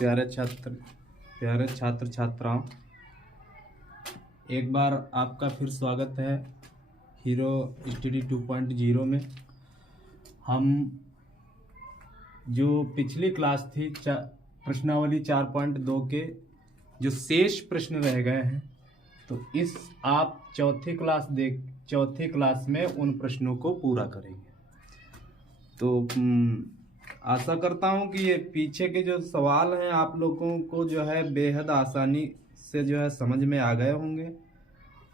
प्यारे छात्र छात्राओं, एक बार आपका फिर स्वागत है हीरो स्टडी 2.0 में। हम जो पिछली क्लास थी प्रश्नावली 4.2 के जो शेष प्रश्न रह गए हैं, तो इस आप चौथी क्लास में उन प्रश्नों को पूरा करेंगे। तो आशा करता हूं कि ये पीछे के जो सवाल हैं आप लोगों को जो है बेहद आसानी से जो है समझ में आ गए होंगे,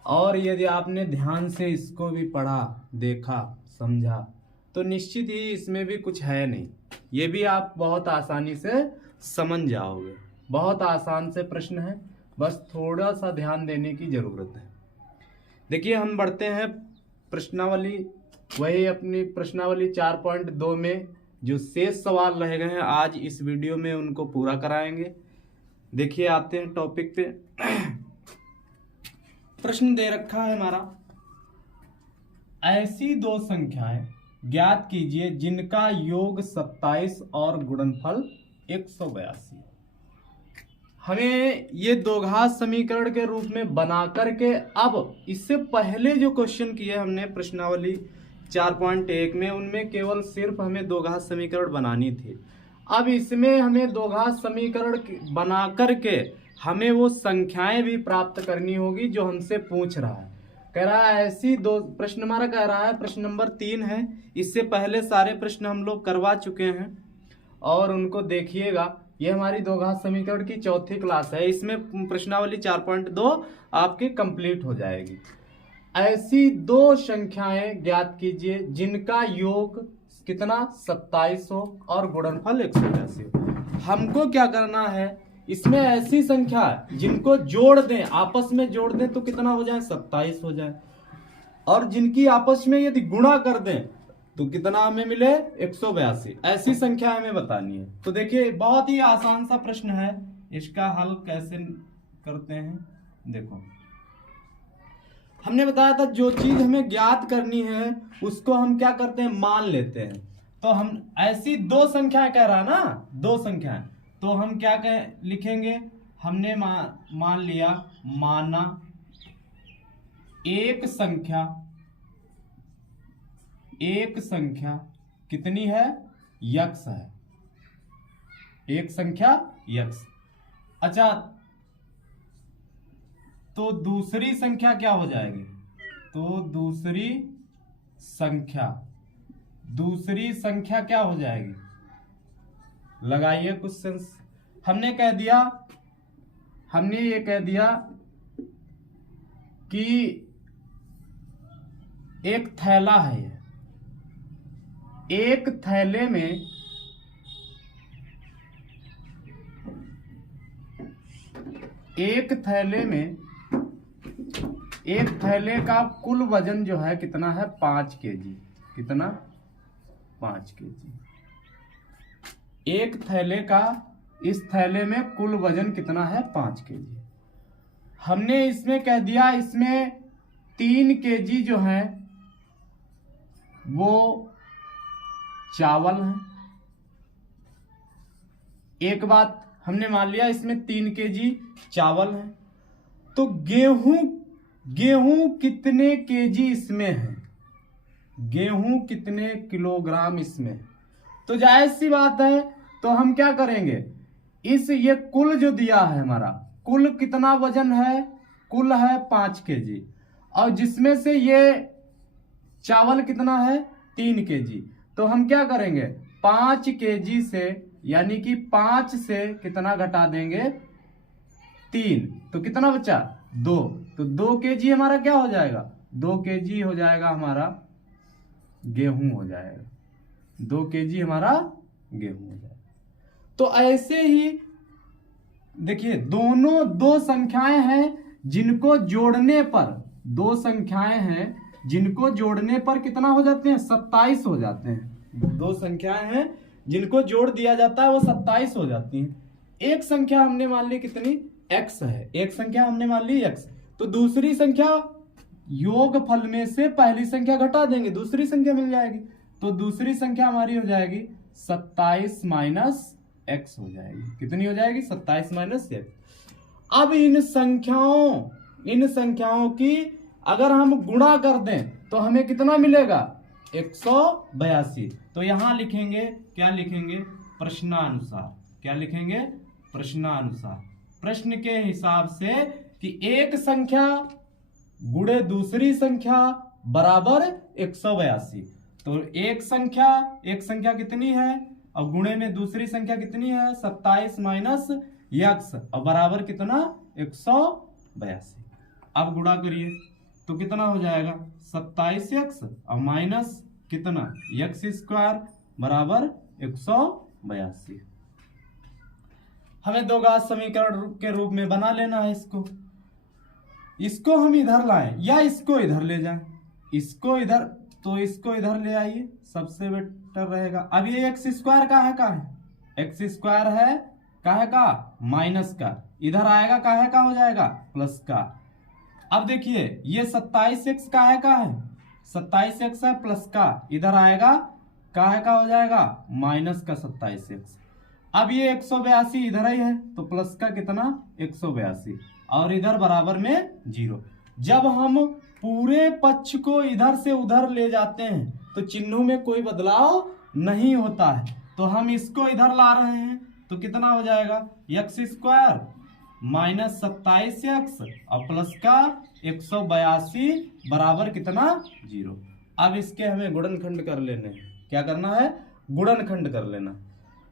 और यदि आपने ध्यान से इसको भी पढ़ा, देखा, समझा तो निश्चित ही इसमें भी कुछ है नहीं, ये भी आप बहुत आसानी से समझ जाओगे। बहुत आसान से प्रश्न है, बस थोड़ा सा ध्यान देने की ज़रूरत है। देखिए, हम बढ़ते हैं प्रश्नावली, वही अपनी प्रश्नावली 4.2 में जो शेष सवाल रह गए हैं आज इस वीडियो में उनको पूरा कराएंगे। देखिए, आते हैं टॉपिक पे। प्रश्न दे रखा है हमारा, ऐसी दो संख्याएं ज्ञात कीजिए जिनका योग 27 और गुणनफल 182। हमें ये द्विघात समीकरण के रूप में बना करके, अब इससे पहले जो क्वेश्चन किए हमने प्रश्नावली 4.1 में, उनमें केवल सिर्फ हमें द्विघात समीकरण बनानी थी। अब इसमें हमें द्विघात समीकरण बना करके हमें वो संख्याएं भी प्राप्त करनी होगी जो हमसे पूछ रहा है। कह रहा है ऐसी दो, प्रश्न हमारा कह रहा है, प्रश्न नंबर 3 है। इससे पहले सारे प्रश्न हम लोग करवा चुके हैं और उनको देखिएगा। ये हमारी द्विघात समीकरण की चौथी क्लास है, इसमें प्रश्नावली 4.2 आपकी कंप्लीट हो जाएगी। ऐसी दो संख्याएं ज्ञात कीजिए जिनका योग कितना 27 हो और गुणनफल 182 हो। हमको क्या करना है, इसमें ऐसी संख्या जिनको जोड़ दें, आपस में जोड़ दें तो कितना हो जाए 27 हो जाए, और जिनकी आपस में यदि गुणा कर दें तो कितना हमें मिले 182। ऐसी संख्या हमें बतानी है। तो देखिए, बहुत ही आसान सा प्रश्न है, इसका हल कैसे करते हैं। देखो, हमने बताया था जो चीज हमें ज्ञात करनी है उसको हम क्या करते हैं, मान लेते हैं। तो हम ऐसी दो संख्याएं कह रहा है ना, दो संख्याएं, तो हम क्या लिखेंगे, हमने मान लिया, माना एक संख्या कितनी है, यक्स है, एक संख्या यक्स। अच्छा, तो दूसरी संख्या क्या हो जाएगी, तो दूसरी संख्या क्या हो जाएगी, लगाइए कुछ सेंस। हमने ये कह दिया कि एक थैला है, एक थैले का कुल वजन जो है कितना है, 5 केजी। कितना, 5 केजी। एक थैले का, इस थैले में कुल वजन कितना है, 5 केजी। हमने इसमें कह दिया, इसमें 3 केजी जो है वो चावल है। एक बात हमने मान लिया, इसमें 3 केजी चावल है। तो गेहूं कितने केजी इसमें है, गेहूं कितने किलोग्राम इसमें है। तो जायज सी बात है, तो हम क्या करेंगे, ये कुल जो दिया है हमारा, कुल कितना वजन है, कुल है 5 केजी, और जिसमें से ये चावल कितना है, 3 केजी। तो हम क्या करेंगे, 5 केजी से, यानी कि 5 से कितना घटा देंगे, 3, तो कितना बचा, 2। तो 2 केजी हमारा क्या हो जाएगा, 2 केजी हो जाएगा हमारा गेहूं हो जाएगा, 2 केजी हमारा गेहूं हो जाएगा। तो ऐसे ही देखिए, दो संख्याएं हैं जिनको जोड़ने पर, दो संख्याएं हैं जिनको जोड़ने पर कितना हो जाते हैं, 27 हो जाते हैं। दो संख्याएं हैं जिनको जोड़ दिया जाता है वो 27 हो जाती हैं। एक संख्या हमने मान ली कितनी, x है, एक संख्या हमने मान ली x, तो दूसरी संख्या योगफल में से पहली संख्या घटा देंगे, दूसरी संख्या मिल जाएगी। तो दूसरी संख्या हमारी हो जाएगी 27 माइनस x हो जाएगी। कितनी हो जाएगी? 27 माइनस x। अब इन संख्याओं की अगर हम गुणा कर दें तो हमें कितना मिलेगा? 182। तो यहां लिखेंगे, क्या लिखेंगे? प्रश्नानुसार। क्या लिखेंगे? प्रश्नानुसार। प्रश्न के हिसाब से कि एक संख्या गुणे दूसरी संख्या बराबर 182। तो एक संख्या कितनी है और गुणे में दूसरी संख्या कितनी है? 27 माइनस x और बराबर कितना? 182। अब गुणा करिए तो कितना हो जाएगा? 27x और माइनस कितना? x स्क्वायर बराबर 182। हमें दो घात समीकरण के रूप में बना लेना है इसको हम इधर लाएं या इसको इधर ले जाएं। इसको इधर, तो इसको इधर ले आइए, सबसे बेटर रहेगा। अब ये एक्स स्क्वायर का है? एक्स स्क्वायर है का? माइनस का। इधर आएगा का हो जाएगा? प्लस का। अब देखिए ये 27x का है 27x है प्लस का। इधर आएगा का हो जाएगा? माइनस का 27x। अब ये 182 इधर ही है तो प्लस का कितना? 182 और इधर बराबर में 0। जब हम पूरे पक्ष को इधर से उधर ले जाते हैं तो चिन्हों में कोई बदलाव नहीं होता है। तो हम इसको इधर ला रहे हैं तो कितना हो जाएगा? x स्क्वायर माइनस 27x और प्लस का 182 बराबर कितना? 0। अब इसके हमें गुणनखंड कर लेने हैं। क्या करना है? गुणनखंड कर लेना।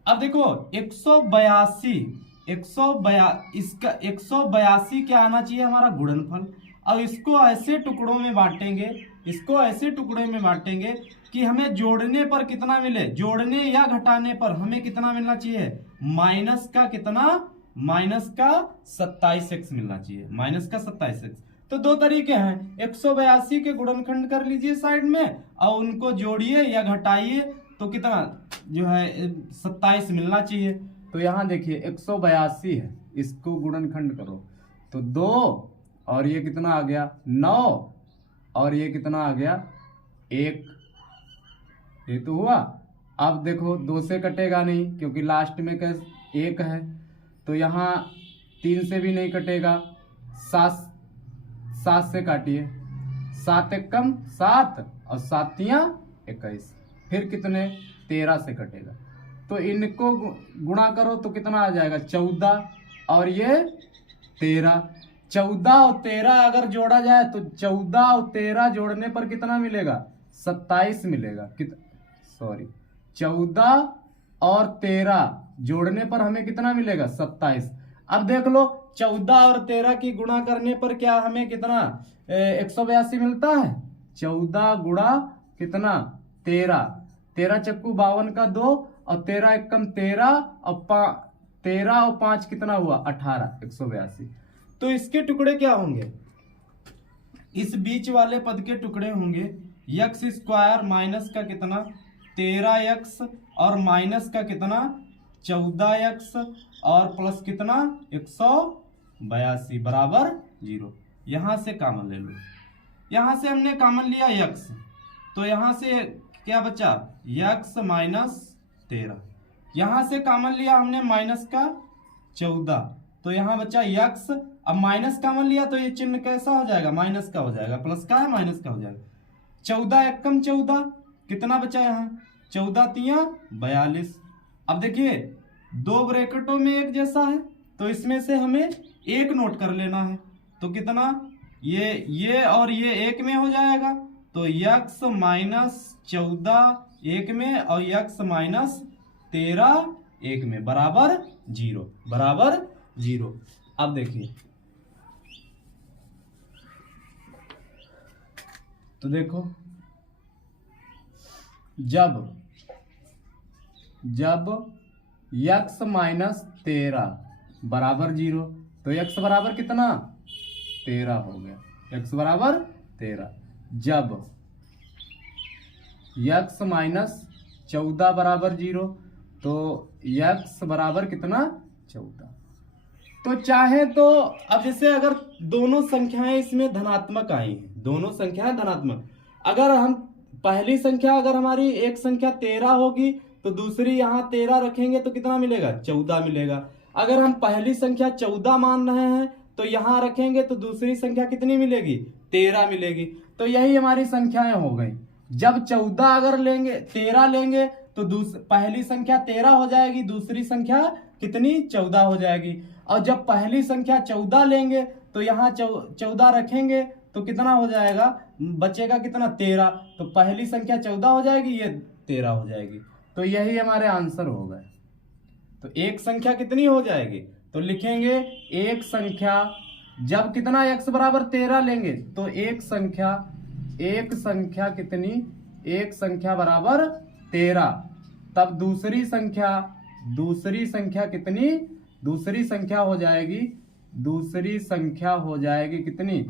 अब देखो 182 क्या आना चाहिए? हमारा गुणनफल। अब इसको ऐसे टुकड़ों में बांटेंगे कि हमें जोड़ने पर कितना मिले? जोड़ने या घटाने पर हमें कितना मिलना चाहिए? माइनस का कितना? माइनस का 27x मिलना चाहिए। माइनस का 27x। तो दो तरीके हैं, 182 के गुणनखंड कर लीजिए साइड में और उनको जोड़िए या घटाइए तो कितना जो है 27 मिलना चाहिए। तो यहां देखिए 182 है, इसको गुणनखंड करो तो 2 और ये कितना आ गया? 9 और ये कितना आ गया? 1। ये तो हुआ। अब देखो 2 से कटेगा नहीं क्योंकि लास्ट में 1 है तो यहाँ 3 से भी नहीं कटेगा। 7 से काटिए, 7 एकम 7 और 7 21। फिर कितने? 13 से कटेगा। तो इनको गुणा करो तो कितना आ जाएगा? 14 और ये 13। 14 और 13 अगर जोड़ा जाए तो 14 और 13 जोड़ने पर कितना मिलेगा? 27 मिलेगा। 14 और 13 जोड़ने पर हमें कितना मिलेगा? 27। अब देख लो 14 और 13 की गुणा करने पर क्या हमें कितना 182 मिलता है? 14 गुणा कितना? 13 चक्कू 52 का 2 और 13 एकम 13 और 13 और 5 कितना हुआ? 18। 182। तो इसके टुकड़े क्या होंगे? इस बीच वाले पद के टुकड़े होंगे x स्क्वायर माइनस का कितना? 13x और माइनस का कितना? 14x और प्लस कितना? 182 बराबर 0। यहां से कॉमन ले लो। यहां से हमने कॉमन लिया x तो यहां से क्या बचा? x minus 13। यहां से कॉमन लिया हमने माइनस का 14 तो यहां बचा x। अब माइनस कॉमन लिया तो ये चिन्ह कैसा हो जाएगा? माइनस का हो जाएगा। प्लस का है माइनस का हो जाएगा। 14 एकम 14 कितना बचा? यहाँ 14 तिया 42। अब देखिए 2 ब्रैकेटों में एक जैसा है तो इसमें से हमें एक नोट कर लेना है तो कितना? ये और ये एक में हो जाएगा तो x माइनस 14 एक में और x माइनस 13 एक में बराबर 0। बराबर 0। अब देखिए तो देखो जब x माइनस 13 बराबर 0 तो x बराबर कितना? 13 हो गया। x बराबर 13। जब x माइनस 14 बराबर 0 तो x बराबर कितना? 14। तो चाहे तो अब जैसे अगर दोनों संख्याएं इसमें धनात्मक आई हैं, दोनों संख्याएं धनात्मक, अगर हम पहली संख्या अगर हमारी एक संख्या 13 होगी तो दूसरी यहाँ 13 रखेंगे तो कितना मिलेगा, 14 मिलेगा। अगर हम पहली संख्या 14 मान रहे हैं तो यहाँ रखेंगे तो दूसरी संख्या कितनी मिलेगी, 13 मिलेगी। तो यही हमारी संख्याएं हो गई। जब 14 अगर लेंगे, 13 लेंगे तो पहली संख्या 13 हो जाएगी, दूसरी संख्या कितनी, 14 हो जाएगी। और जब पहली संख्या 14 लेंगे तो यहाँ 14 रखेंगे तो कितना हो जाएगा, बचेगा कितना, 13। तो पहली संख्या 14 हो जाएगी, ये 13 हो जाएगी। तो यही हमारे आंसर हो गए। तो एक संख्या कितनी हो जाएगी, तो लिखेंगे एक संख्या, जब कितना x बराबर 13 लेंगे तो एक संख्या कितनी, एक संख्या बराबर 13। तब दूसरी संख्या कितनी, दूसरी संख्या हो जाएगी कितनी,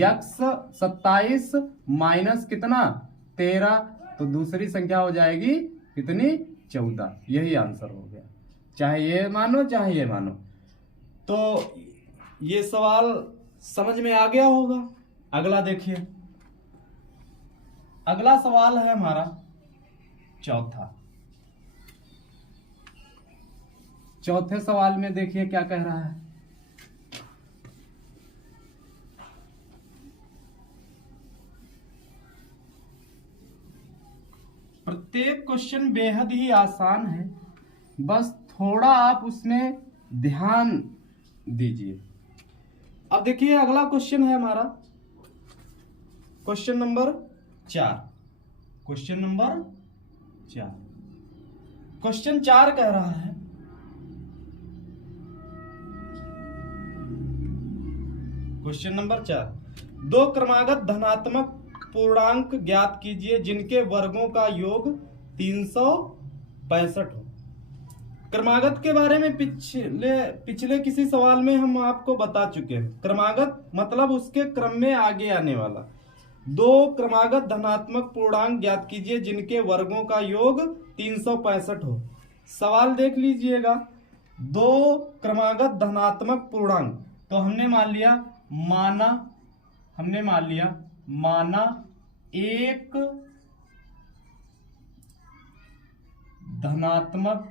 x 27 माइनस कितना, 13। तो दूसरी संख्या हो जाएगी कितनी, 14। यही आंसर हो गया, चाहे ये मानो चाहे ये मानो। तो ये सवाल समझ में आ गया होगा। अगला देखिए, अगला सवाल है हमारा चौथे सवाल में देखिए क्या कह रहा है। प्रत्येक क्वेश्चन बेहद ही आसान है, बस थोड़ा आप उसमें ध्यान दीजिए। अब देखिए अगला क्वेश्चन है हमारा क्वेश्चन नंबर 4। क्वेश्चन 4 कह रहा है, क्वेश्चन नंबर 4, दो क्रमागत धनात्मक पूर्णांक ज्ञात कीजिए जिनके वर्गों का योग 365 हो। क्रमागत के बारे में पिछले किसी सवाल में हम आपको बता चुके हैं। क्रमागत मतलब उसके क्रम में आगे आने वाला। दो क्रमागत धनात्मक पूर्णांक ज्ञात कीजिए जिनके वर्गों का योग 365 हो। सवाल देख लीजिएगा, दो क्रमागत धनात्मक पूर्णांक, तो हमने मान लिया एक धनात्मक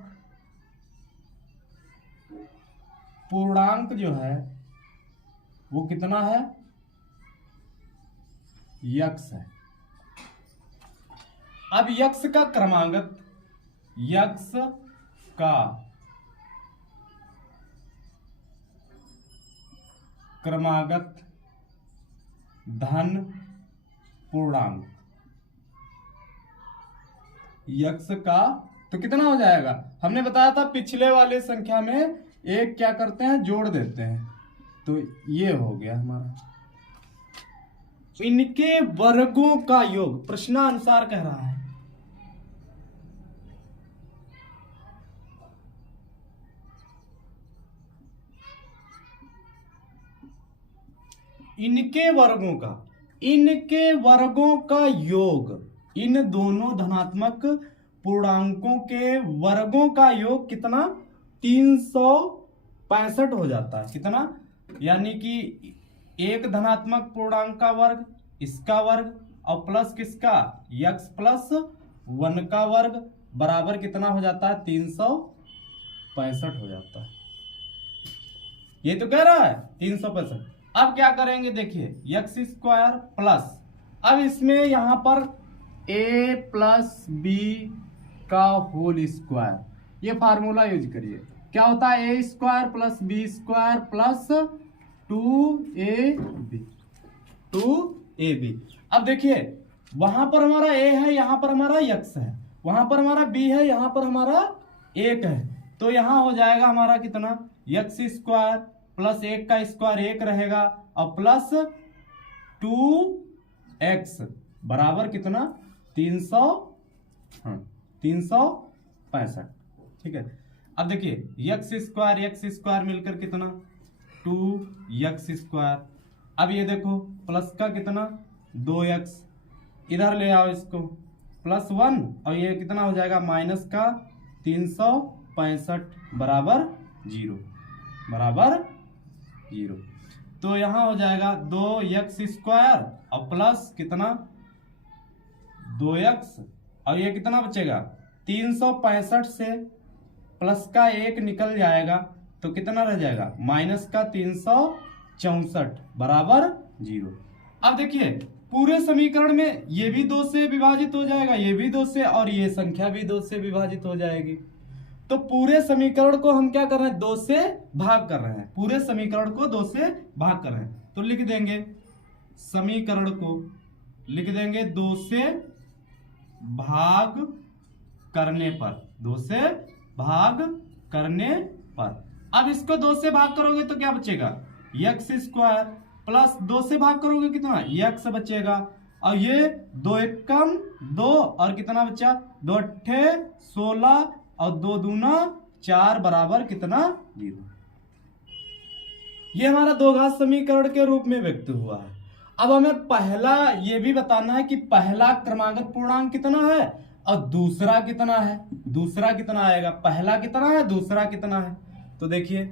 पूर्णांक जो है वो कितना है, x है। अब x का क्रमागत, x का क्रमागत धन पूर्णांक, x का तो कितना हो जाएगा, हमने बताया था पिछले वाले संख्या में एक क्या करते हैं, जोड़ देते हैं। तो ये हो गया हमारा। इनके वर्गों का योग प्रश्नानुसार कह रहा है। इनके वर्गों का योग, इन दोनों धनात्मक पूर्णांकों के वर्गों का योग कितना, 365 हो जाता है। कितना, यानी कि एक धनात्मक पूर्णांक का वर्ग, इसका वर्ग और प्लस किसका, x प्लस 1 का वर्ग बराबर कितना हो जाता है, 365 हो जाता है। ये तो कह रहा है 365। अब क्या करेंगे देखिए, x स्क्वायर प्लस, अब इसमें यहां पर a प्लस बी का होल स्क्वायर, ये फार्मूला यूज करिए। क्या होता है, a square plus B square plus 2ab। अब देखिए वहां पर हमारा a है, यहां पर हमारा x है, वहां पर हमारा b है, यहां पर हमारा 1 है। तो यहां हो जाएगा हमारा कितना, x स्क्वायर प्लस 1 का स्क्वायर 1 रहेगा और प्लस 2x बराबर कितना, 365। ठीक है। अब देखिए x स्क्वायर मिलकर कितना, 2x स्क्वायर। अब ये देखो प्लस का कितना, 2x, इधर ले आओ इसको, प्लस 1 और ये कितना हो जाएगा, माइनस का 365 बराबर 0। तो यहां हो जाएगा 2x स्क्वायर और प्लस कितना, 2x और ये कितना बचेगा, 365 से प्लस का 1 निकल जाएगा तो कितना रह जाएगा, माइनस का 364 बराबर 0। अब देखिए पूरे समीकरण में ये भी 2 से विभाजित हो जाएगा, ये भी 2 से, और ये संख्या भी 2 से विभाजित हो जाएगी। तो पूरे समीकरण को हम क्या कर रहे हैं, 2 से भाग कर रहे हैं, पूरे समीकरण को 2 से भाग कर रहे हैं। तो लिख देंगे समीकरण को, लिख देंगे 2 से भाग करने पर, 2 से भाग करने पर। अब इसको 2 से भाग करोगे तो क्या बचेगा, एक्स स्क्वायर, प्लस 2 से भाग करोगे कितना, एक्स बचेगा, और ये 2 एक कम 2, और कितना बचा, 2 अट्ठे 16 और 2 दूना 4 बराबर कितना, 0। ये हमारा दो घात समीकरण के रूप में व्यक्त हुआ है। अब हमें पहला ये भी बताना है कि पहला क्रमागत पूर्णांक कितना है और दूसरा कितना है, दूसरा कितना आएगा, पहला कितना है, दूसरा कितना है। तो देखिए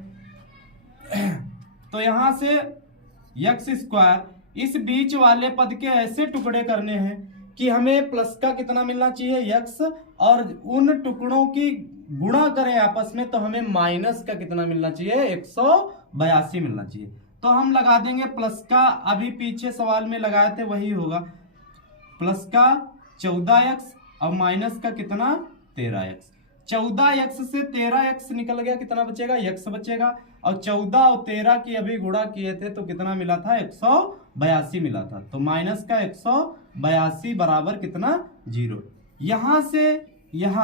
तो यहां से एक्स स्क्वायर, इस बीच वाले पद के ऐसे टुकड़े करने हैं कि हमें प्लस का कितना मिलना चाहिए, एक्स, और उन टुकड़ों की गुणा करें आपस में तो हमें माइनस का कितना मिलना चाहिए, 182 मिलना चाहिए। तो हम लगा देंगे प्लस का, अभी पीछे सवाल में लगाए थे वही होगा, प्लस का 14x और माइनस का कितना, 13x। 14x से 13x निकल गया, कितना बचेगा, x बचेगा, और 14 और 13 की अभी गुणा किए थे तो कितना मिला था, 182 मिला था। तो माइनस का 182 बराबर कितना, 0। यहां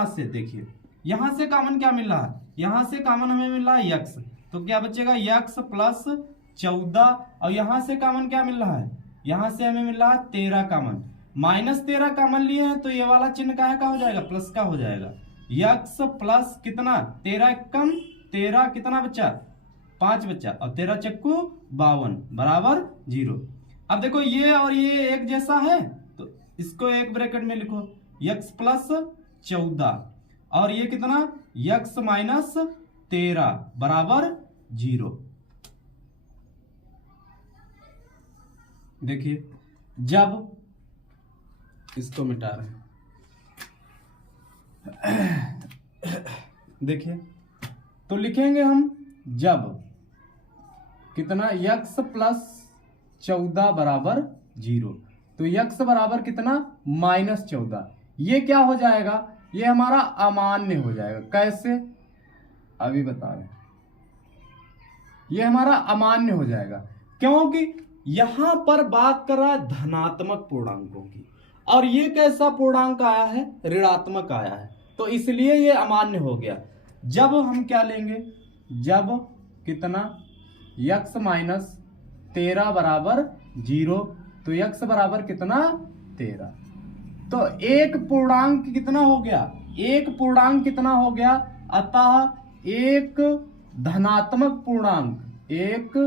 से देखिए, यहां से कॉमन क्या मिल रहा है, यहां से कॉमन हमें मिल रहा है x, तो क्या बचेगा, x प्लस 14, और यहां से कॉमन क्या मिल रहा है, यहां से हमें मिल रहा है 13 कॉमन, माइनस 13 कॉमन लिए हैं तो ये वाला चिन्ह का है, का हो जाएगा, प्लस का हो जाएगा, x प्लस कितना, 13 कम 13 कितना बच्चा, 5 बच्चा, और 13 चक्कू 52 बराबर 0। अब देखो ये और ये एक जैसा है तो इसको एक ब्रैकेट में लिखो, x प्लस 14 और ये कितना, x माइनस 13 बराबर 0। देखिए जब इसको मिटा रहे हैं, देखिए तो लिखेंगे हम जब कितना, x प्लस 14 बराबर 0, तो x बराबर कितना, माइनस 14। ये क्या हो जाएगा, ये हमारा अमान्य हो जाएगा। कैसे, अभी बता रहे हैं, ये हमारा अमान्य हो जाएगा क्योंकि यहां पर बात कर रहा है धनात्मक पूर्णांकों की, और ये कैसा पूर्णांक आया है, ऋणात्मक आया है, तो इसलिए ये अमान्य हो गया। जब हम क्या लेंगे, जब कितना, x माइनस 13 बराबर 0, तो x बराबर कितना, 13। तो एक पूर्णांक कितना हो गया, एक पूर्णांक कितना हो गया, अतः एक धनात्मक पूर्णांक, एक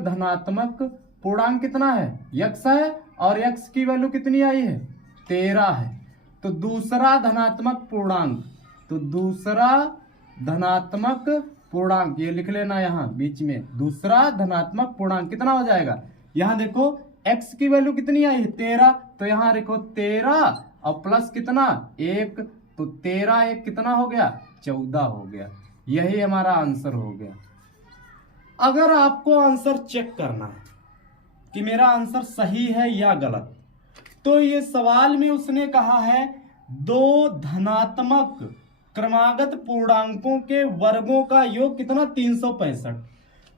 धनात्मक पूर्णांक कितना है, x है, और x की वैल्यू कितनी आई है, 13 है। तो दूसरा धनात्मक पूर्णांक, तो दूसरा धनात्मक पूर्णांक, ये लिख लेना यहां बीच में, दूसरा धनात्मक पूर्णांक कितना हो जाएगा, यहां देखो x की वैल्यू कितनी आई है, 13, तो यहां लिखो 13 और प्लस कितना, 1, तो 13 1 कितना हो गया, 14 हो गया। यही हमारा आंसर हो गया। अगर आपको आंसर चेक करना है कि मेरा आंसर सही है या गलत, तो ये सवाल में उसने कहा है दो धनात्मक क्रमागत पूर्णांकों के वर्गों का योग कितना, 365।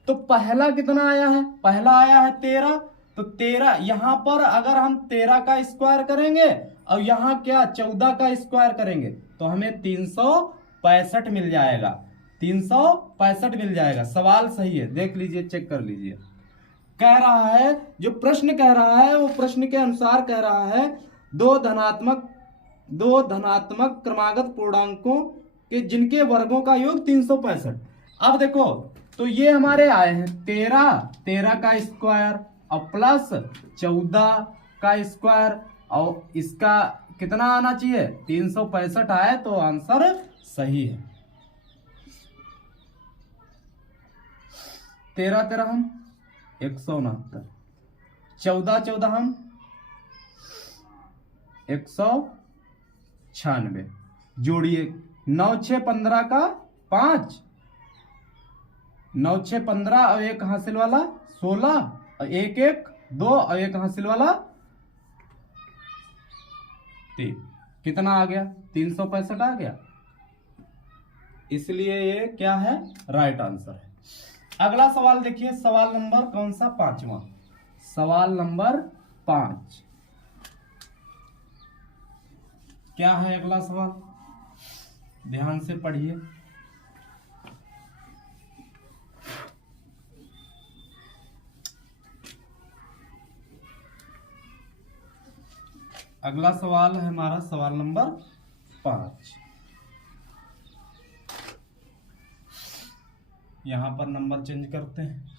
तो पहला कितना आया है, पहला आया है 13, तो 13 यहां पर अगर हम 13 का स्क्वायर करेंगे और यहां क्या 14 का स्क्वायर करेंगे तो हमें 365 मिल जाएगा, 365 मिल जाएगा। सवाल सही है, देख लीजिए, चेक कर लीजिए। कह रहा है, जो प्रश्न कह रहा है वो प्रश्न के अनुसार कह रहा है दो धनात्मक क्रमागत पूर्णांकों के जिनके वर्गों का योग 365। अब देखो तो ये हमारे आए हैं 13 का स्क्वायर और प्लस 14 का स्क्वायर, और इसका कितना आना चाहिए, 365 आए तो आंसर सही है। 13 हम 169, 14 हम 196 जोड़िए 9 6 15 का 5, 9 6 15 और एक हासिल वाला 16 और एक 1 2 और एक हासिल वाला 3, कितना आ गया 365 आ गया। इसलिए ये क्या है, राइट आंसर है। अगला सवाल देखिए, सवाल नंबर कौन सा, 5वां सवाल नंबर 5। क्या है अगला सवाल, ध्यान से पढ़िए। अगला सवाल है हमारा सवाल नंबर 5। यहां पर नंबर चेंज करते हैं।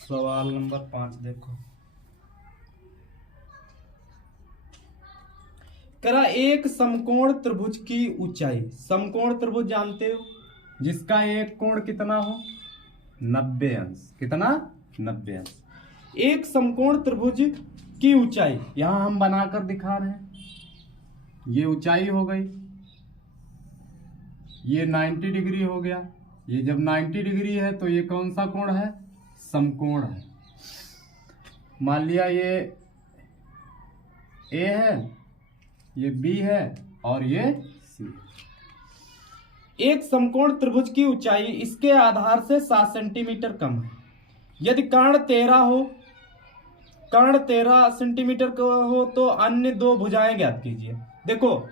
सवाल नंबर 5 देखो, करा एक समकोण त्रिभुज की ऊंचाई, समकोण त्रिभुज जानते हो जिसका एक कोण कितना हो 90 अंश, कितना 90 अंश। एक समकोण त्रिभुज की ऊंचाई यहां हम बनाकर दिखा रहे हैं, ये ऊंचाई हो गई, ये 90 डिग्री हो गया। ये जब 90 डिग्री है तो ये कौन सा कोण है, समकोण है। मान लिया ये ए है, ये बी है और ये सी। एक समकोण त्रिभुज की ऊंचाई इसके आधार से 7 सेंटीमीटर कम है। यदि कर्ण 13 हो, कर्ण 13 सेंटीमीटर का हो तो अन्य दो भुजाएं ज्ञात कीजिए। देखो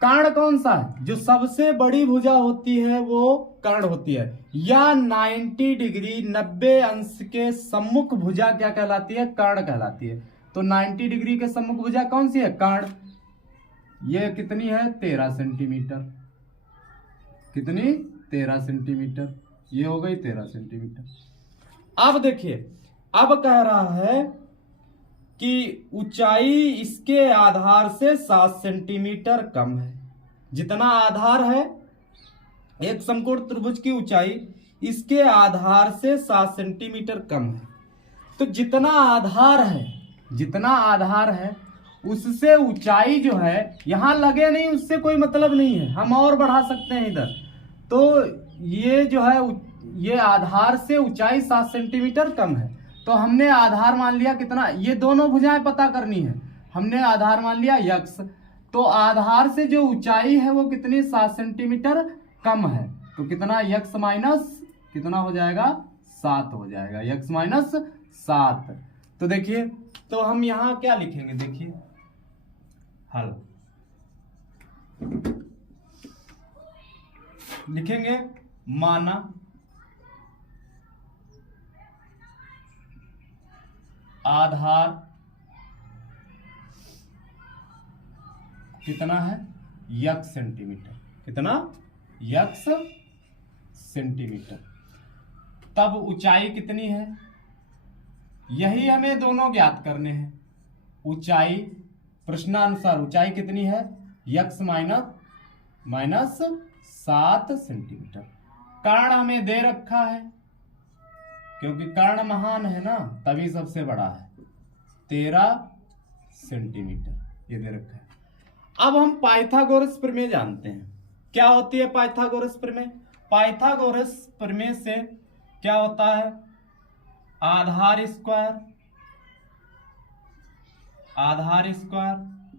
कर्ण कौन सा है, जो सबसे बड़ी भुजा होती है वो कर्ण होती है, या 90 डिग्री 90 अंश के सम्मुख भुजा क्या कहलाती है, कर्ण कहलाती है। तो 90 डिग्री के सम्मुख भुजा कौन सी है, कर्ण। ये कितनी है 13 सेंटीमीटर, कितनी 13 सेंटीमीटर, ये हो गई 13 सेंटीमीटर। अब देखिए, अब कह रहा है कि ऊंचाई इसके आधार से 7 सेंटीमीटर कम है। जितना आधार है एक समकोण त्रिभुज की ऊंचाई इसके आधार से 7 सेंटीमीटर कम है। तो जितना आधार है, जितना आधार है उससे ऊंचाई जो है, यहां लगे नहीं उससे कोई मतलब नहीं है, हम और बढ़ा सकते हैं इधर। तो ये जो है ये आधार से ऊंचाई 7 सेंटीमीटर कम है। तो हमने आधार मान लिया कितना, ये दोनों भुजाएं पता करनी है, हमने आधार मान लिया यक्स। तो आधार से जो ऊंचाई है वो कितनी 7 सेंटीमीटर कम है। तो कितना यक्स माइनस कितना हो जाएगा 7 हो जाएगा, यक्स माइनस 7। तो देखिए, तो हम यहां क्या लिखेंगे, देखिए हल लिखेंगे, माना आधार कितना है यक्स सेंटीमीटर, कितना यक्स सेंटीमीटर। तब ऊंचाई कितनी है, यही हमें दोनों ज्ञात करने हैं। ऊंचाई प्रश्नानुसार ऊंचाई कितनी है, यक्स माइनस 7 सेंटीमीटर। कर्ण हमें दे रखा है, क्योंकि कर्ण महान है ना, तभी सबसे बड़ा है, 13 सेंटीमीटर ये दे रखा है। अब हम पाइथागोरस प्रमेय जानते हैं। क्या होती है पाइथागोरस प्रमेय, पाइथागोरस प्रमेय से क्या होता है, आधार स्क्वायर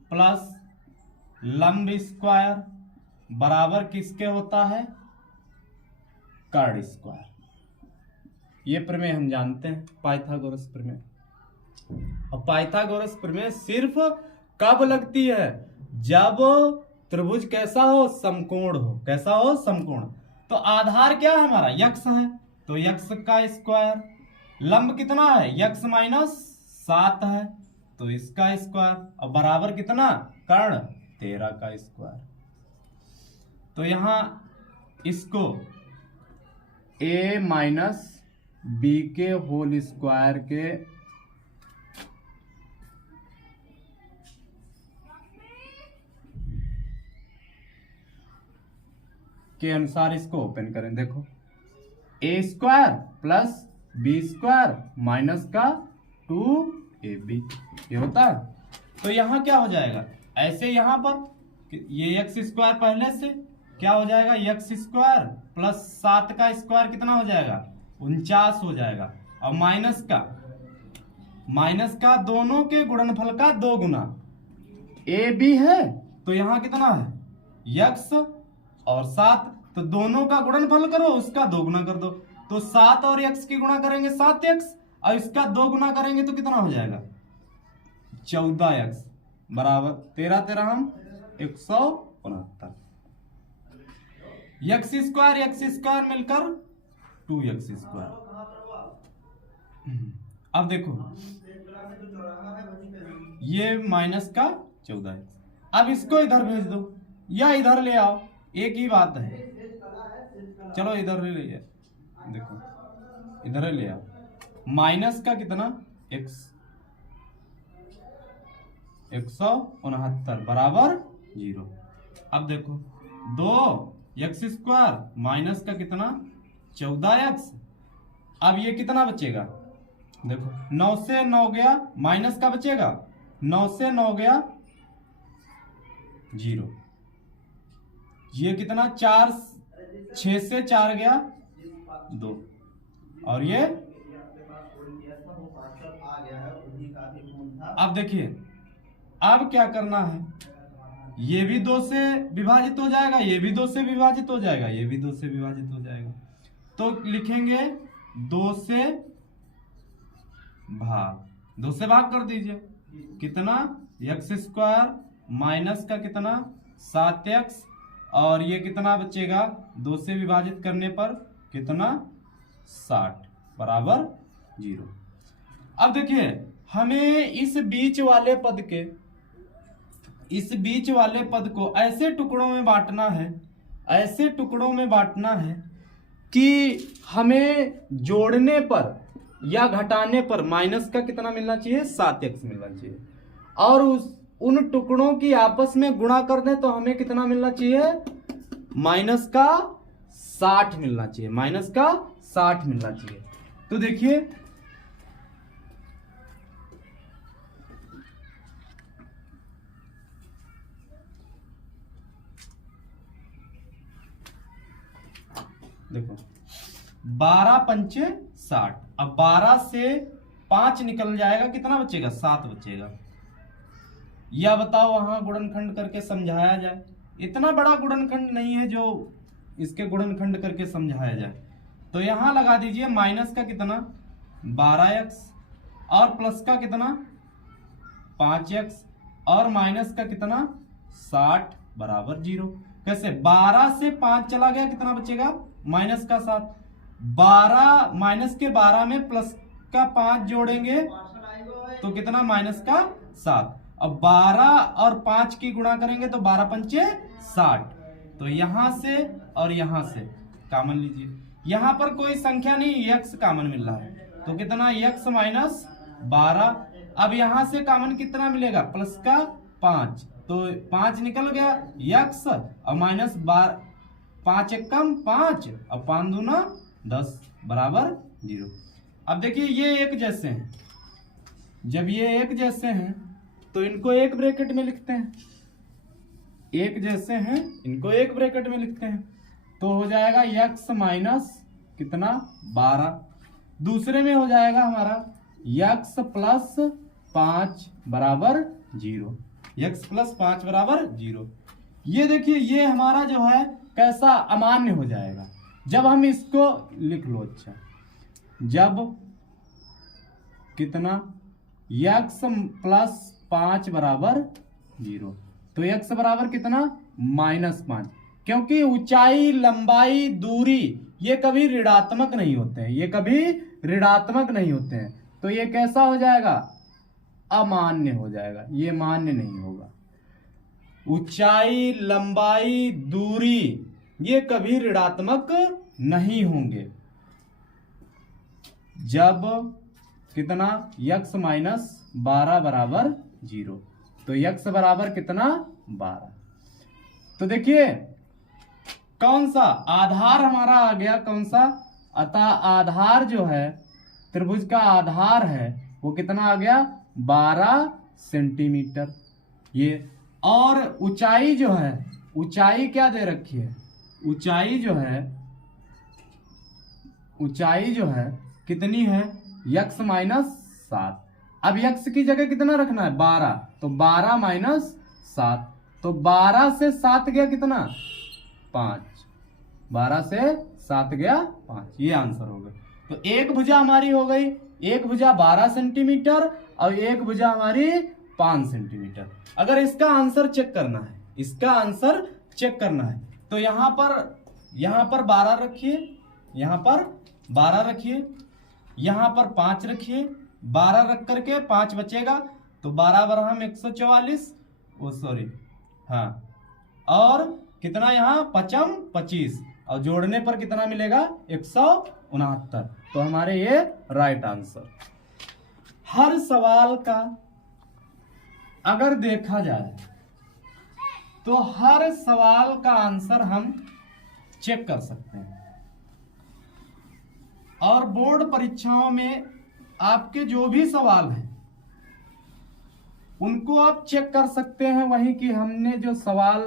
प्लस लंब स्क्वायर बराबर किसके होता है, कर्ण स्क्वायर। ये प्रमेय हम जानते हैं पाइथागोरस प्रमेय। और पाइथागोरस प्रमेय सिर्फ कब लगती है, जब त्रिभुज कैसा हो, समकोण हो। कैसा हो, समकोण। तो आधार क्या है हमारा, यक्स है, तो यक्स का स्क्वायर। लंब कितना है, यक्स माइनस 7 है, तो इसका स्क्वायर। और बराबर कितना, कर्ण 13 का स्क्वायर। तो यहां इसको a माइनस बी के होल स्क्वायर के अनुसार इसको ओपन करें। देखो a square plus B square minus का 2 ए बी, ये होता है। तो यहाँ क्या हो जाएगा, ऐसे यहाँ पर ये एक्स स्क्वायर पहले से क्या हो जाएगा, एक्स स्क्वायर प्लस 7 का स्क्वायर कितना हो जाएगा, 49 हो जाएगा। और माइनस का दोनों के गुणनफल का 2 गुना, ए बी है तो यहाँ कितना है एक्स और 7, तो दोनों का गुणनफल करो, उसका 2 गुना कर दो। तो 7 और x की गुणा करेंगे 7x, और इसका 2 गुना करेंगे तो कितना हो जाएगा 14x बराबर 13 13 हम 169। एक्स स्क्वायर मिलकर 2x स्क्वायर। अब देखो ये माइनस का 14x, अब इसको इधर भेज दो या इधर ले आओ, एक ही बात है। चलो इधर ले लिया, देखो इधर ले आओ, माइनस का कितना x 169 बराबर 0। अब देखो 2x स्क्वायर माइनस का कितना 14x, अब ये कितना बचेगा, देखो 9 से 9 गया, माइनस का बचेगा 9 से 9 गया 0, ये कितना 4, 6 से 4 गया 2, और ये अब देखिए अब क्या करना है, ये भी 2 से विभाजित हो जाएगा, ये भी 2 से विभाजित हो जाएगा, ये भी 2 से विभाजित हो जाएगा। तो लिखेंगे 2 से भाग कर दीजिए, कितना एक्स स्क्वायर माइनस का कितना 7x, और ये कितना बचेगा 2 से विभाजित करने पर कितना 60 बराबर 0। अब देखिए हमें इस बीच वाले पद को ऐसे टुकड़ों में बांटना है, कि हमें जोड़ने पर या घटाने पर माइनस का कितना मिलना चाहिए 7x मिलना चाहिए, और उन टुकड़ों की आपस में गुणा कर दें तो हमें कितना मिलना चाहिए माइनस का 60 मिलना चाहिए। तो देखिए देखो 12 पंचे 60, अब 12 से 5 निकल जाएगा, कितना बचेगा 7 बचेगा। या बताओ वहां गुणनखंड करके समझाया जाए, इतना बड़ा गुणनखंड नहीं है जो इसके गुणनखंड करके समझाया जाए। तो यहां लगा दीजिए माइनस का कितना 12x और प्लस का कितना 5x और माइनस का कितना 60 बराबर 0। कैसे 12 से 5 चला गया, कितना बचेगा माइनस का 7, 12 माइनस के 12 में प्लस का 5 जोड़ेंगे तो कितना माइनस का 7। अब 12 और 5 की गुणा करेंगे तो 12 पंचे 60, तो यहां से और यहां से कॉमन लीजिए, यहां पर कोई संख्या नहीं, x कॉमन मिल रहा है, तो कितना x माइनस 12। अब यहां से कॉमन कितना मिलेगा प्लस का 5, तो 5 निकल गया x और माइनस 5 एक कम 5 और 5 दूना 10 बराबर 0। अब देखिए ये एक जैसे हैं, जब ये एक जैसे हैं तो इनको एक ब्रैकेट में लिखते हैं, एक जैसे हैं इनको एक ब्रैकेट में लिखते हैं, तो हो जाएगा x माइनस कितना 12, दूसरे में हो जाएगा हमारा x प्लस 5 बराबर 0, x प्लस 5 बराबर 0। ये देखिए ये हमारा जो है कैसा अमान्य हो जाएगा, जब हम इसको लिख लो, अच्छा जब कितना x प्लस 5 बराबर 0, तो x बराबर कितना -5, क्योंकि ऊंचाई लंबाई दूरी ये कभी ऋणात्मक नहीं होते हैं, तो ये कैसा हो जाएगा अमान्य हो जाएगा, ये मान्य नहीं होगा। ऊंचाई लंबाई दूरी ये कभी ऋणात्मक नहीं होंगे जब कितना x माइनस 12 बराबर 0, तो x बराबर कितना 12। तो देखिए कौन सा आधार हमारा आ गया, कौन सा, अतः आधार जो है त्रिभुज का आधार है वो कितना आ गया 12 सेंटीमीटर ये। और ऊंचाई जो है, ऊंचाई क्या दे रखी है, ऊंचाई जो है कितनी है, यक्स माइनस 7। अब यक्स की जगह कितना रखना है, 12, तो 12 माइनस 7, तो 12 से 7 गया कितना, 5, 12 से 7 गया 5, ये आंसर हो गया। तो एक भुजा हमारी हो गई, एक भुजा 12 सेंटीमीटर और एक भुजा हमारी 5 सेंटीमीटर। अगर इसका आंसर चेक करना है, इसका आंसर चेक करना है, तो यहां पर 12 रखिए, यहां पर 12 रखिए, यहां पर 5 रखिए, 12 रख करके 5 बचेगा, तो 12 बरहम 144, ओ सॉरी हाँ, और कितना यहाँ 5 25, और जोड़ने पर कितना मिलेगा 169। तो हमारे ये राइट आंसर। हर सवाल का अगर देखा जाए तो हर सवाल का आंसर हम चेक कर सकते हैं, और बोर्ड परीक्षाओं में आपके जो भी सवाल हैं उनको आप चेक कर सकते हैं वहीं कि हमने जो सवाल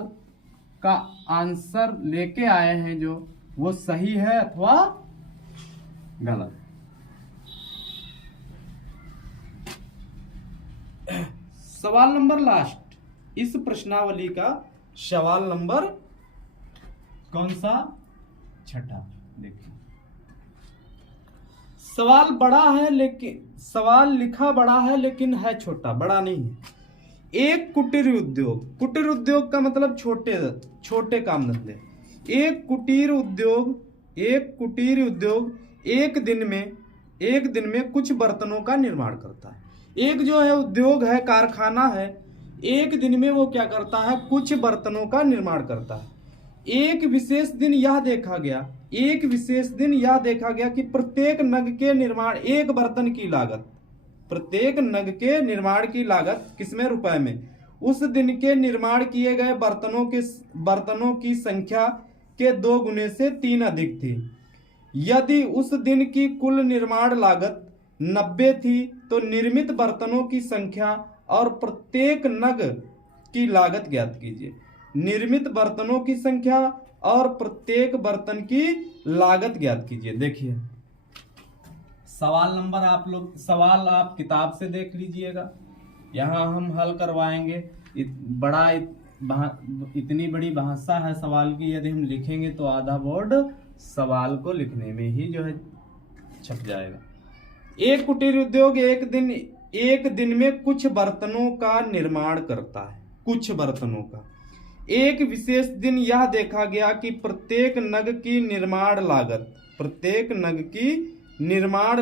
का आंसर लेके आए हैं जो वो सही है अथवा गलत। सवाल नंबर लास्ट, इस प्रश्नावली का सवाल नंबर कौन सा, छठा। देखिए सवाल बड़ा है, लेकिन सवाल लिखा बड़ा है लेकिन है छोटा, बड़ा नहीं है। एक कुटीर उद्योग, कुटीर उद्योग का मतलब छोटे छोटे काम धंधे। एक कुटीर उद्योग एक दिन में कुछ बर्तनों का निर्माण करता है। एक जो है उद्योग है, कारखाना है, एक दिन में वो क्या करता है, कुछ बर्तनों का निर्माण करता है। एक विशेष दिन यह देखा गया कि प्रत्येक नग के निर्माण, एक बर्तन की लागत, प्रत्येक नग के निर्माण की लागत किसमें, रुपए में, उस दिन के निर्माण किए गए बर्तनों की संख्या के 2 गुने से 3 अधिक थी। यदि उस दिन की कुल निर्माण लागत 90 थी तो निर्मित बर्तनों की संख्या और प्रत्येक नग की लागत ज्ञात कीजिए। निर्मित बर्तनों की संख्या और प्रत्येक बर्तन की लागत ज्ञात कीजिए। देखिए सवाल आप किताब से देख लीजिएगा, यहाँ हम हल करवाएंगे। इतनी बड़ी भाषा है सवाल की, यदि हम लिखेंगे तो आधा बोर्ड सवाल को लिखने में ही जो है छप जाएगा। एक कुटीर उद्योग एक दिन में कुछ बर्तनों का निर्माण करता है, कुछ बर्तनों का। एक विशेष दिन यह देखा गया कि प्रत्येक नग की निर्माण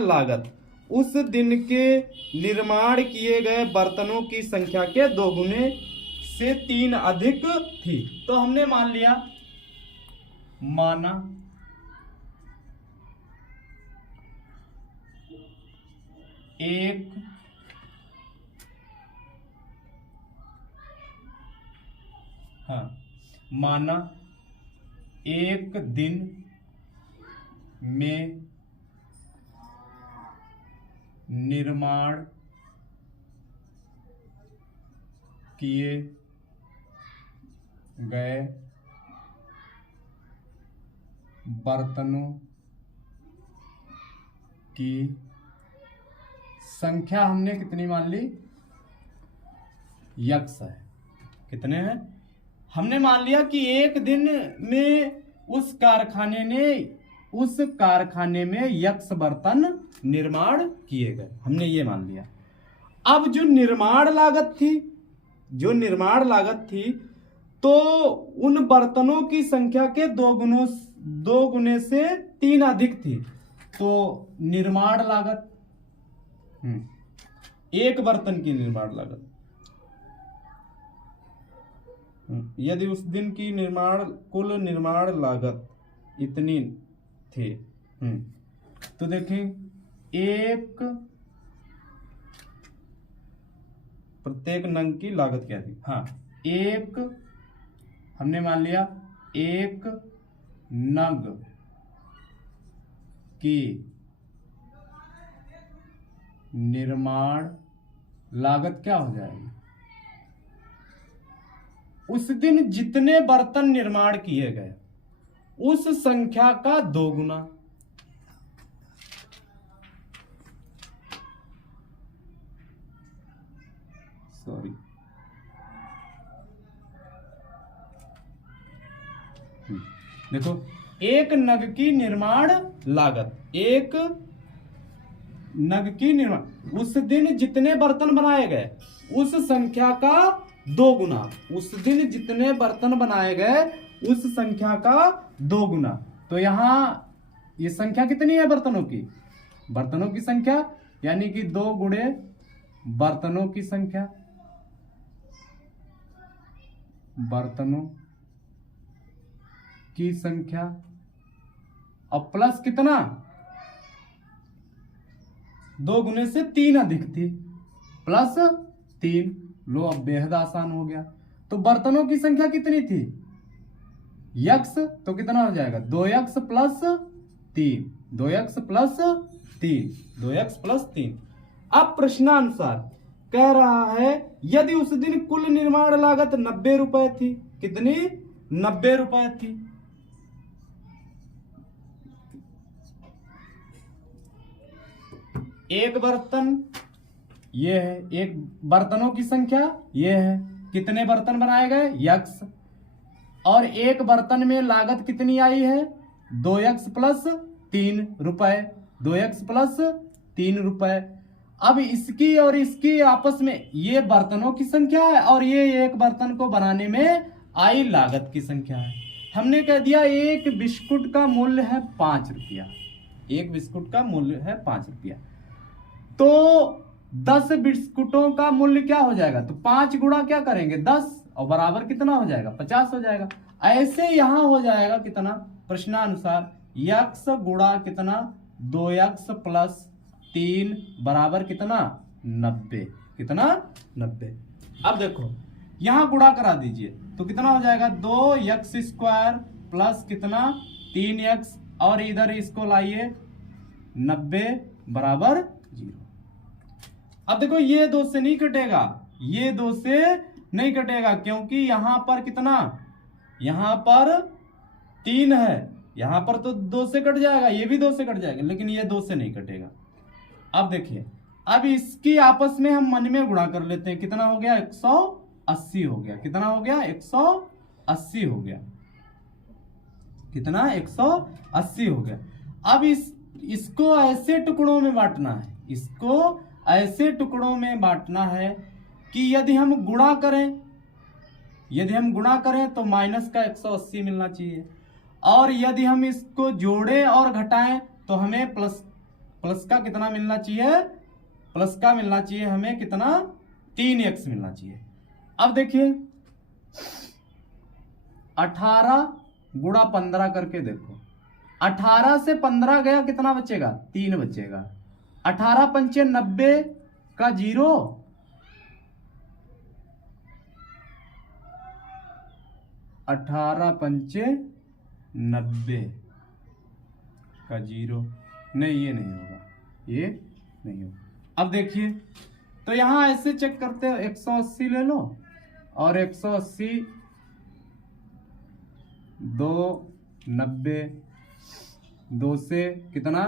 लागत उस दिन के निर्माण किए गए बर्तनों की संख्या के 2 गुने से 3 अधिक थी। तो हमने माना एक दिन में निर्माण किए गए बर्तनों की संख्या हमने कितनी मान ली, यक्स है। कितने हैं, हमने मान लिया कि एक दिन में उस कारखाने में यक्स बर्तन निर्माण किए गए, हमने ये मान लिया। अब जो निर्माण लागत थी तो उन बर्तनों की संख्या के 2 गुने से 3 अधिक थी। तो निर्माण लागत, एक बर्तन की निर्माण लागत, यदि उस दिन की कुल निर्माण लागत इतनी थी, तो देखें प्रत्येक नग की लागत क्या थी। हमने मान लिया एक नग की निर्माण लागत क्या हो जाएगी, उस दिन जितने बर्तन निर्माण किए गए उस संख्या का 2 गुना। सॉरी, देखो, एक नग की निर्माण लागत, एक नग की निर्माण, उस दिन जितने बर्तन बनाए गए उस संख्या का 2 गुना। उस दिन जितने बर्तन बनाए गए उस संख्या का 2 गुना। तो यहां ये संख्या कितनी है बर्तनों की, बर्तनों की संख्या, यानी कि 2 गुणे बर्तनों की संख्या, बर्तनों की संख्या, और प्लस कितना, 2 गुने से 3 अधिक थी, प्लस 3। लो, अब बेहद आसान हो गया। तो बर्तनों की संख्या कितनी थी, यक्स, तो कितना हो जाएगा, 2x plus 3, 2x plus 3, 2x plus 3। अब प्रश्नानुसार कह रहा है यदि उस दिन कुल निर्माण लागत 90 रुपए थी, कितनी, 90 रुपए थी, एक बर्तन ये है, एक बर्तनों की संख्या ये है, कितने बर्तन बनाए गए, यक्स, और एक बर्तन में लागत कितनी आई है, 2x प्लस 3 रुपए, 2x प्लस 3 रुपए। अब इसकी और इसकी आपस में ये बर्तनों की संख्या है और ये एक बर्तन को बनाने में आई लागत की संख्या है। हमने कह दिया एक बिस्कुट का मूल्य है 5 रुपया, एक बिस्कुट का मूल्य है 5 रुपया, तो 10 बिस्कुटों का मूल्य क्या हो जाएगा, तो 5 गुणा क्या करेंगे 10, और बराबर कितना हो जाएगा, 50 हो जाएगा। ऐसे यहां हो जाएगा कितना, प्रश्नानुसार यक्स गुणा कितना, 2x प्लस 3 बराबर कितना, 90, कितना, 90। अब देखो यहां गुणा करा दीजिए तो कितना हो जाएगा, 2x स्क्वायर प्लस कितना, 3x, और इधर इसको लाइए 90 बराबर 0। अब देखो ये 2 से नहीं कटेगा, ये 2 से नहीं कटेगा, क्योंकि यहां पर कितना, यहां पर 3 है, यहां पर तो 2 से कट जाएगा, ये भी 2 से कट जाएगा, लेकिन ये 2 से नहीं कटेगा। अब देखिए, अब इसकी आपस में हम मन में गुणा कर लेते हैं, कितना हो गया, 180 हो गया, कितना हो गया, 180 हो गया, कितना, 180 हो गया। अब इसको ऐसे टुकड़ों में बांटना है, इसको ऐसे टुकड़ों में बांटना है कि यदि हम गुणा करें, यदि हम गुणा करें तो माइनस का 180 मिलना चाहिए, और यदि हम इसको जोड़ें और घटाएं तो हमें प्लस का कितना मिलना चाहिए, प्लस का मिलना चाहिए हमें कितना, 3x मिलना चाहिए। अब देखिए 18 गुणा 15 करके देखो, 18 से 15 गया, कितना बचेगा, 3 बचेगा, 18 पंचे 90 का 0, 18 पंचे 90 का 0, नहीं ये नहीं होगा, ये नहीं होगा। अब देखिए तो यहां ऐसे चेक करते हो, 180 ले लो, और 180 2 90, 2 से कितना,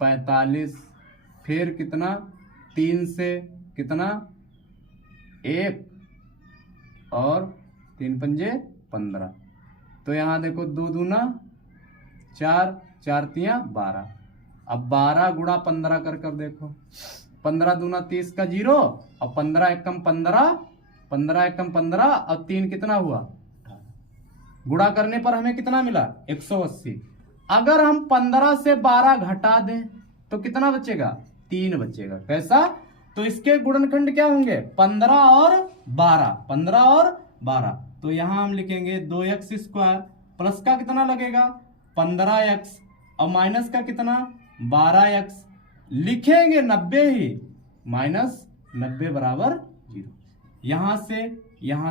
45, फिर कितना, 3 से कितना, 1, और 3 पंजे 15। तो यहां देखो 2 दूना 4, 4 तियां 12। अब 12 गुणा 15 कर देखो, 15 दूना 30 का 0, और 15 एकम 15, 15 एकम 15, और 3 कितना हुआ, गुणा करने पर हमें कितना मिला, 180। अगर हम 15 से 12 घटा दें तो कितना बचेगा, 3 बचेगा। कैसा, तो इसके गुणनखंड क्या होंगे, 15 और 12, 15 और 12। तो यहां हम लिखेंगे 2x स्क्वायर प्लस का कितना लगेगा, 15x, और माइनस का कितना, 12x, लिखेंगे 90 ही, माइनस 90 बराबर 0। यहां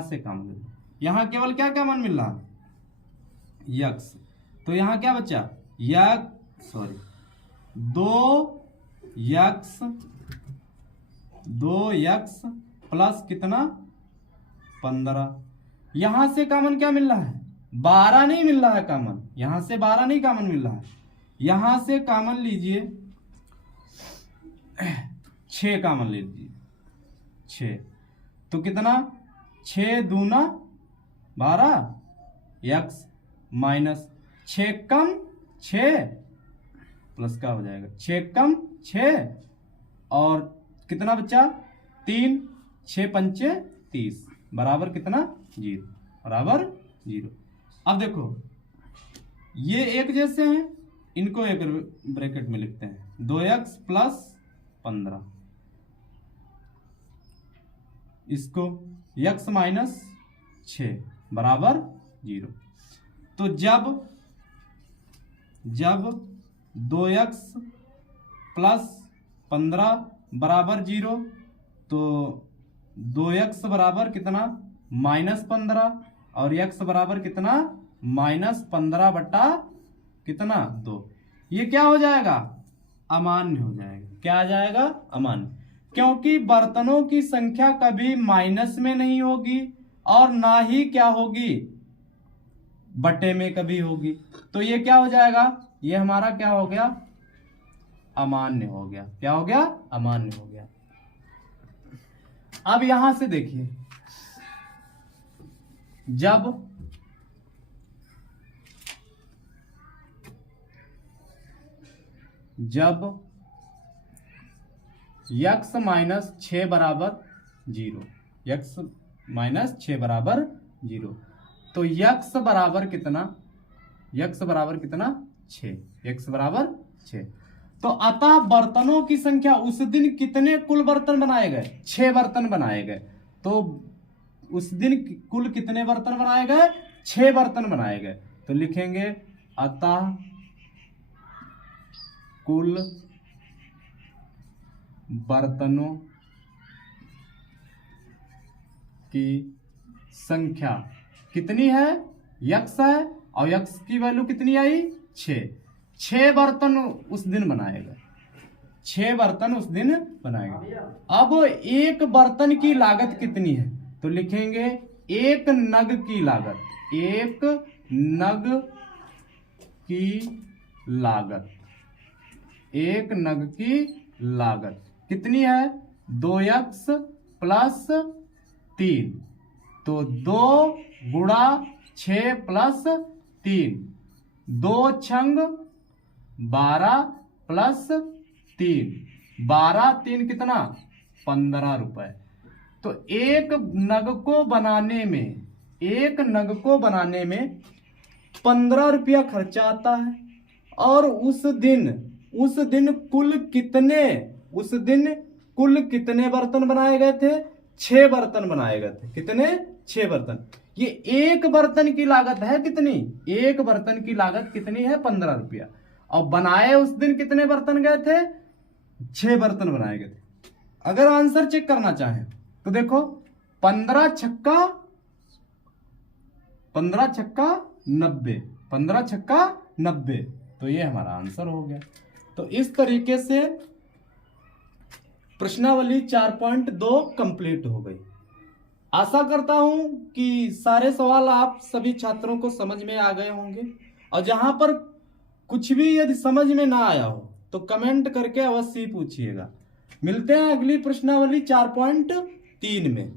से काम ले, यहां केवल क्या क्या मान मिल रहा, यक्स, तो यहां क्या बचा, 2x 2x प्लस कितना 15। यहां से कॉमन क्या मिल रहा है 12 नहीं मिल रहा है कॉमन, यहां से 12 नहीं कॉमन मिल रहा है, यहां से कॉमन लीजिए 6 कॉमन ले लीजिए 6, तो कितना 6 दूना 12 x माइनस 6 कम 6 प्लस का हो जाएगा 6 कम 6 और कितना बच्चा 3, 6 पंचे 30 बराबर कितना 0, बराबर 0। अब देखो ये एक जैसे हैं, इनको एक ब्रैकेट में लिखते हैं 2x प्लस 15, इसको x माइनस 6 बराबर 0। तो जब 2x प्लस 15 बराबर 0 तो 2x बराबर कितना -15 और x बराबर कितना -15 बटा कितना 2, ये क्या हो जाएगा अमान्य हो जाएगा। क्या आ जाएगा अमान्य, क्योंकि बर्तनों की संख्या कभी माइनस में नहीं होगी और ना ही क्या होगी बटे में कभी होगी, तो ये क्या हो जाएगा, ये हमारा क्या हो गया अमान्य हो गया। क्या हो गया अमान्य हो गया। अब यहां से देखिए जब x माइनस 6 बराबर 0, x माइनस 6 बराबर 0, तो x बराबर कितना 6, x बराबर 6। तो अतः बर्तनों की संख्या उस दिन कितने कुल बर्तन बनाए गए 6 बर्तन बनाए गए, तो उस दिन कुल कितने बर्तन बनाए गए 6 बर्तन बनाए गए। तो लिखेंगे अतः कुल बर्तनों की संख्या कितनी है x है और x की वैल्यू कितनी आई 6 बर्तन उस दिन बनाए गए, 6 बर्तन उस दिन बनाए गए। अब एक बर्तन की लागत कितनी है, तो लिखेंगे एक नग की लागत, एक नग की लागत, एक नग की लागत कितनी है 2x प्लस 3, तो 2 गुणा 6 प्लस 3, 2 छंग 12 प्लस 3, 12 3 कितना 15 रुपए। तो एक नग को बनाने में 15 रुपया खर्चा आता है और उस दिन कुल कितने बर्तन बनाए गए थे 6 बर्तन बनाए गए थे। कितने 6 बर्तन। ये एक बर्तन की लागत है कितनी, एक बर्तन की लागत कितनी है 15 रुपया, और बनाए उस दिन कितने बर्तन गए थे 6 बर्तन बनाए गए थे। अगर आंसर चेक करना चाहें तो देखो 15 छक्का 90, 15 छक्का 90, तो ये हमारा आंसर हो गया। तो इस तरीके से प्रश्नावली 4.2 कंप्लीट हो गई। आशा करता हूं कि सारे सवाल आप सभी छात्रों को समझ में आ गए होंगे, और जहां पर कुछ भी यदि समझ में ना आया हो तो कमेंट करके अवश्य पूछिएगा। मिलते हैं अगली प्रश्नावली 4.3 में।